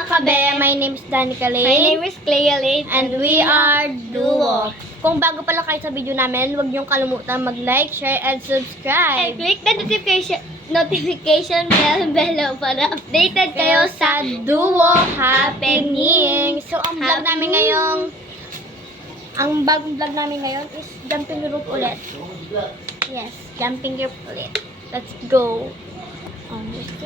mga kabe, my name is Danica Lane. My name is Clea Lane. And we are Duo. Kung bago pa lang kayo sa video namin, huwag niyong kalimutan mag-like, share, and And subscribe. click the notification bell para updated kayo sa Duo Happening. So, ang vlog namin ngayong, ang bagong vlog namin ngayon is jumping rope ulit. Yes, jumping rope ulit. Let's go. Oh, let's go.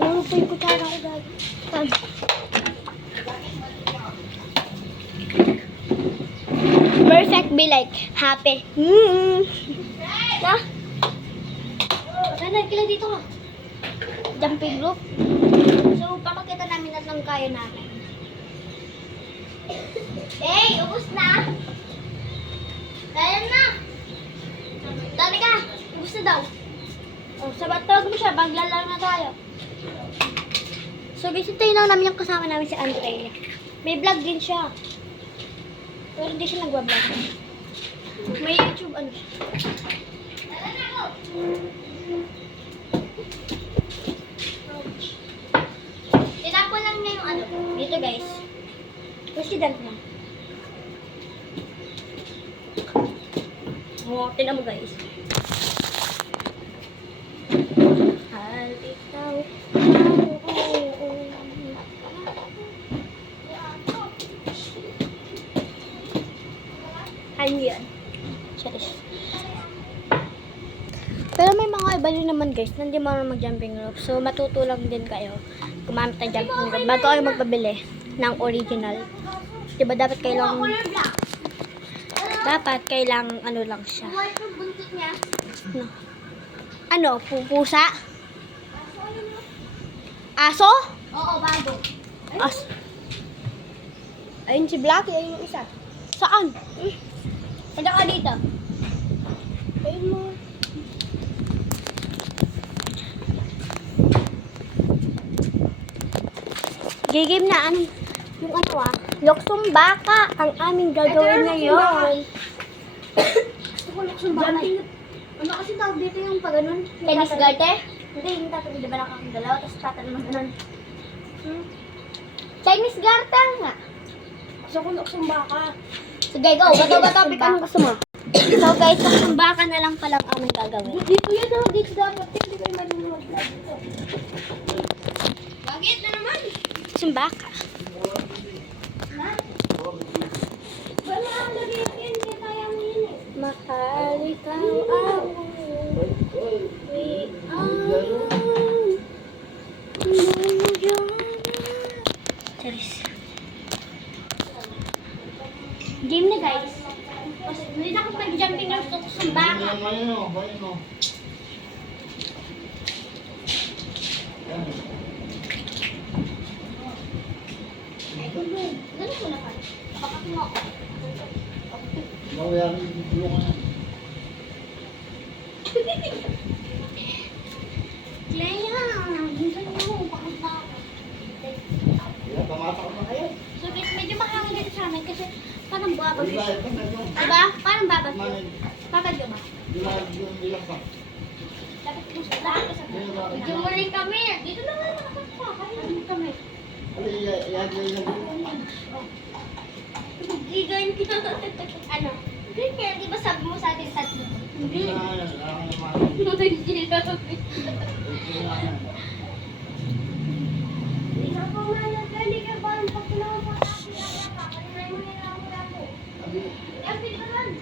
Ano po yung kutsara ko, guys? Perfect be like happy. Na? Sana, kila dito ka. Jumping rope. So, papakita namin at lang kaya namin. Hey, ubos na. Kaya na! Dali ka. Ubos na daw. Oh, sabat tawag mo siya, maglalaro na tayo. So, guys, ito yun lang namin yung kasama namin si Andrea. May vlog din siya. Pero hindi siya nagwa-vlog. May YouTube, ano siya. Tinapon lang niya yung ano. Dito, guys. President na. Oh, tinan mo, guys. Hal, ikaw. Hal yan. Charis. Pero may mga iba rin naman, guys, na hindi marunong mag-jumping rope. So, matuto lang din kayo gumamit ng jumping rope bago kayo magpabili ng original. Diba dapat kailang ano lang siya. White yung buntot niya. No. Ano? Pupusa? Aso? Oo, bago. Ayun si Blackie, ayun yung isa. Saan? Punta ka dito. Ayun mo. Gigim na yung ano luksong baka ang aming gagawin ngayon. Gusto ko luksong baka. Ano kasi tawag dito yung pag ganun? Tennis garter? Hindi, yung tatawid diba lang akong dalawa, tapos tatawid mo ganun. Chinese garter nga. Gusto ko luksong baka. Sige, go. Bato-bato. Pick anong gusto mo? So guys, luksong baka na lang palang aming gagawin. Dito yun o. Dito dapat. Hindi kayo marunong dito. Bakit na naman? Luksong baka. Wala ang lagay yan. Kaya kaya mo yun eh. Mahal ikaw ang Charis. Game na guys. Hindi na ako mag-jumping ng luksong baka. Ganun mo na pa. Bakit mo ako? Clea, minsan mo, bakit na ako? So guys, medyo mahangin dito sa amin kasi parang babag. Diba? Parang babag yun. Babag yun ba? Dapat ko sa lahat ka sa medyo muli kami. Dito na nga nakapagpa. Kaya kami. Gigan kita. Ano? Kaya di ba sabi mo sa atin tatlo? Hindi. Ikaw pa nga nagkali ka ba? Ang pagkulaw pa akin na ka. Kanina mo nila mo. Apit ka lang.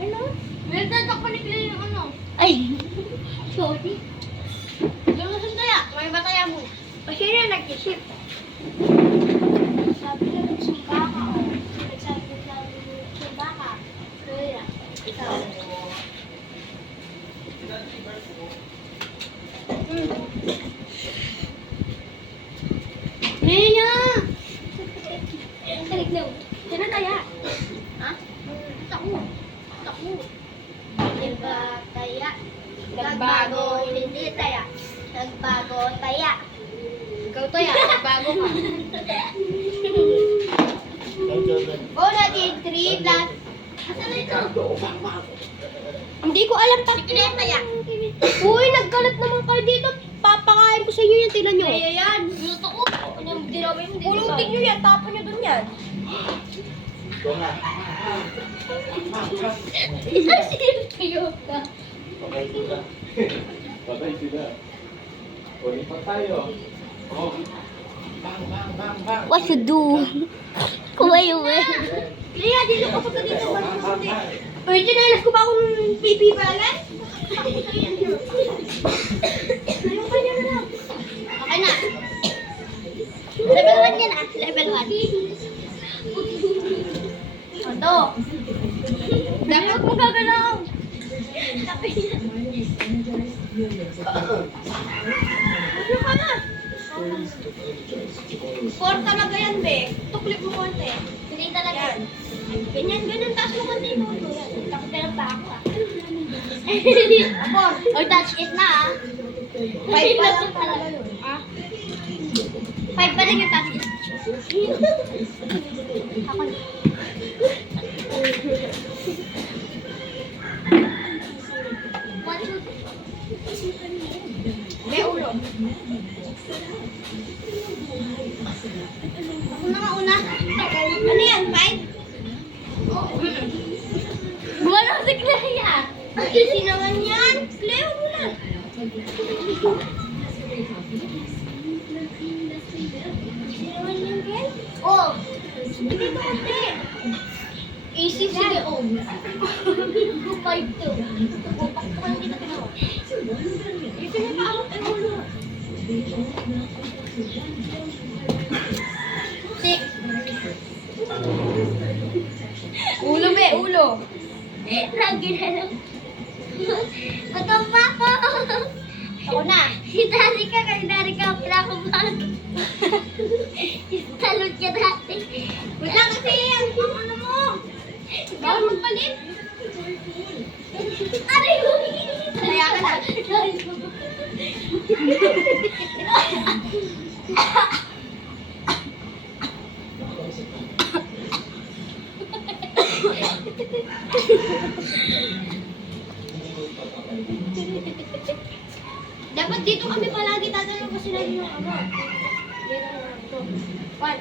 Ano? May tatak pa ni Clay yung ano. Ay! Sorry. Lulusun kaya. May bataya mo. Kasi na nag-isip. Sabi ko yung baka o. Nagsabi ko yung baka. Kaya, ikaw. Nina! Talig na. Sino kaya? Ha? Taku. Taku. Diba taya? Nagbago, hindi taya. Nagbago, taya. Ikaw taya, nagbago ka. Oh, natin 3 plus Asan na ito? Hindi ko alam pa. Sikleta yan. Uy, nagkalat naman kayo dito. Papakain ko sa inyo yan, tingnan nyo. Kaya yan. Luto ko. Ano yung dinawin mo dito? Pulutin nyo yan, tapon nyo dun yan. Kayo ka. Patay sila. O, lipat tayo. Oh. Bang, bang, bang, bang. What you do? Kumayo eh. Kaya dito ka pa dito. Bang, bang, bang. Uy, dinalas ko ba akong pipi balan? Ayaw ka niya na lang. Okay na. Level 1 yan ah. Level 1. Ito. Dapat mo gagalaw. Ano ka na? 4 talaga yan, be. Tuklip mo konti. Hindi talaga. Yan. Ganyan, ganyan. Taas mo konti mo. Yan. Takot ka lang pa ako ah. Ako. Or touch it na ah. 5 pa lang talaga yun. Ah? 5 pa lang yung touch it. Ako na. One, two, May ulo. Ako na nga una. Ano yan? 5? Walang si Clea. Easy naman yan. Leo mo lang. Easy naman yan, Ken. Oh. Hindi ko kasi. Easy sige oh. 5-2. Parang hindi na ginawa. Ito na pa ako ay ulo. 6. Ulo, be. Ulo. Lagi na lang. Matumpa ko. Ako na. Hidari ka. Pinakabahan. Talot ka dati. Wala kasi yan. Ang ano mo. Bawal magpalit. Aray ko. Kaya ka na. Dapat dito kami palagi tatanong kasi lagi yung ano. Dito na ito. 1.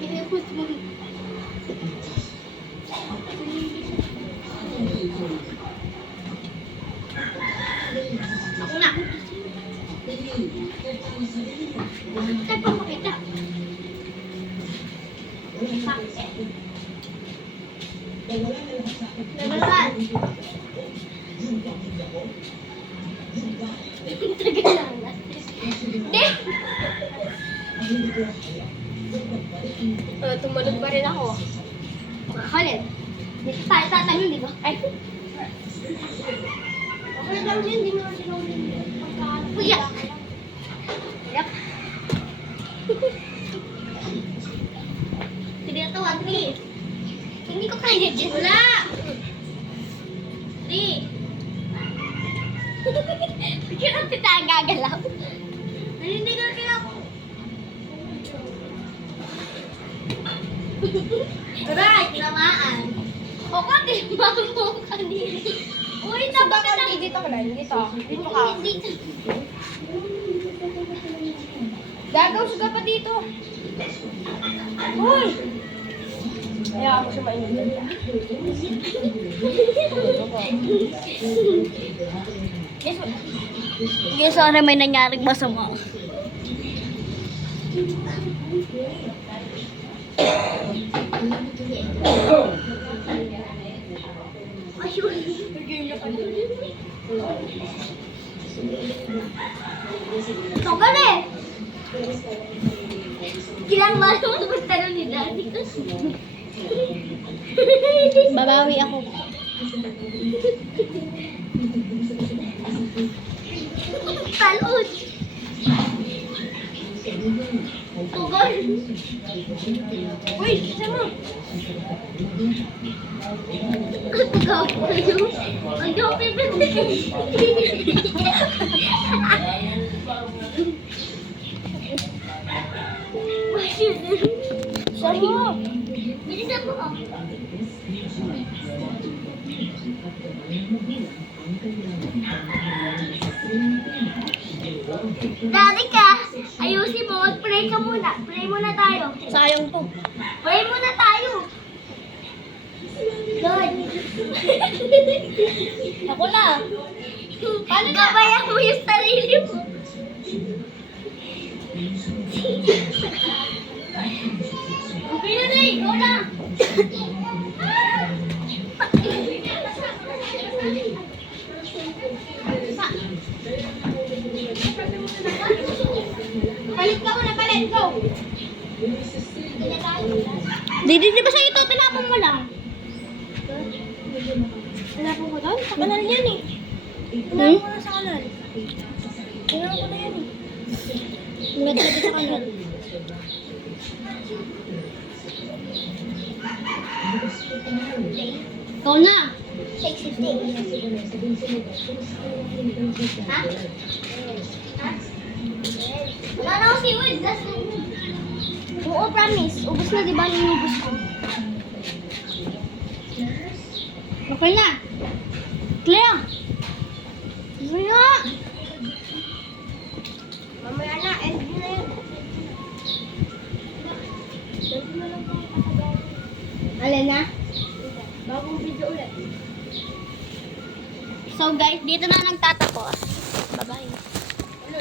Hinipot mo. Ako na. Saan pa makita? Level 1. Tagal lang. Hindi. Tumalog pa rin ako. Halid. Dito tayo tatanong, di ba? Ay. Okay lang din, di mo na sinulin. Kuya. Yep. Sige na to, 1-3. Hindi ko kaya dyan. Wala! 3. Bigyan natin tayo gagalaw. Nanindigan kaya ako. Right, tinamaan. O ka, tinamaan mo kanina. Uy, dapat ka na. Dito ka lang, dito. Dito ka. Dito. Gagaw ka pa dito. Uy! Kaya ako siya mainit. Sige, sorry, may nangyaring masama. Ayun. Tagal eh. Kilang malam magtanong ni Daddy. Babawi ako. Talon. Tugal. Uy, isa mo. Tugaw ko yun. Ang gabi ba? Isa mo. Bilisan mo. Daddy ka, ayusin mo, mag-pray ka muna. Pray muna tayo. Sayang to. Pray muna tayo. Lord. Ako na. Paano gabayan mo yung sarili mo? Okay na, Nay. Go na. Palit ka muna, palit. Go. Di ba sa ito? Tinapon mo lang. Tinapon mo doon? Sa kanal yan eh. Tinapon ko na sa kanal. Tinapon ko na yan eh. Tinapon ko sa kanal. Ikaw na. 6:50. Ha? Ha? Wala na ako seaweed. That's it. Oo, promise. Ubus na, di ba? Inubos ko. Okay na. Clear. Sige nga. Mamaya na, end na yun. Alin na? Bagong video ulit. So guys, dito na nagtatapos. Bye-bye. Ano?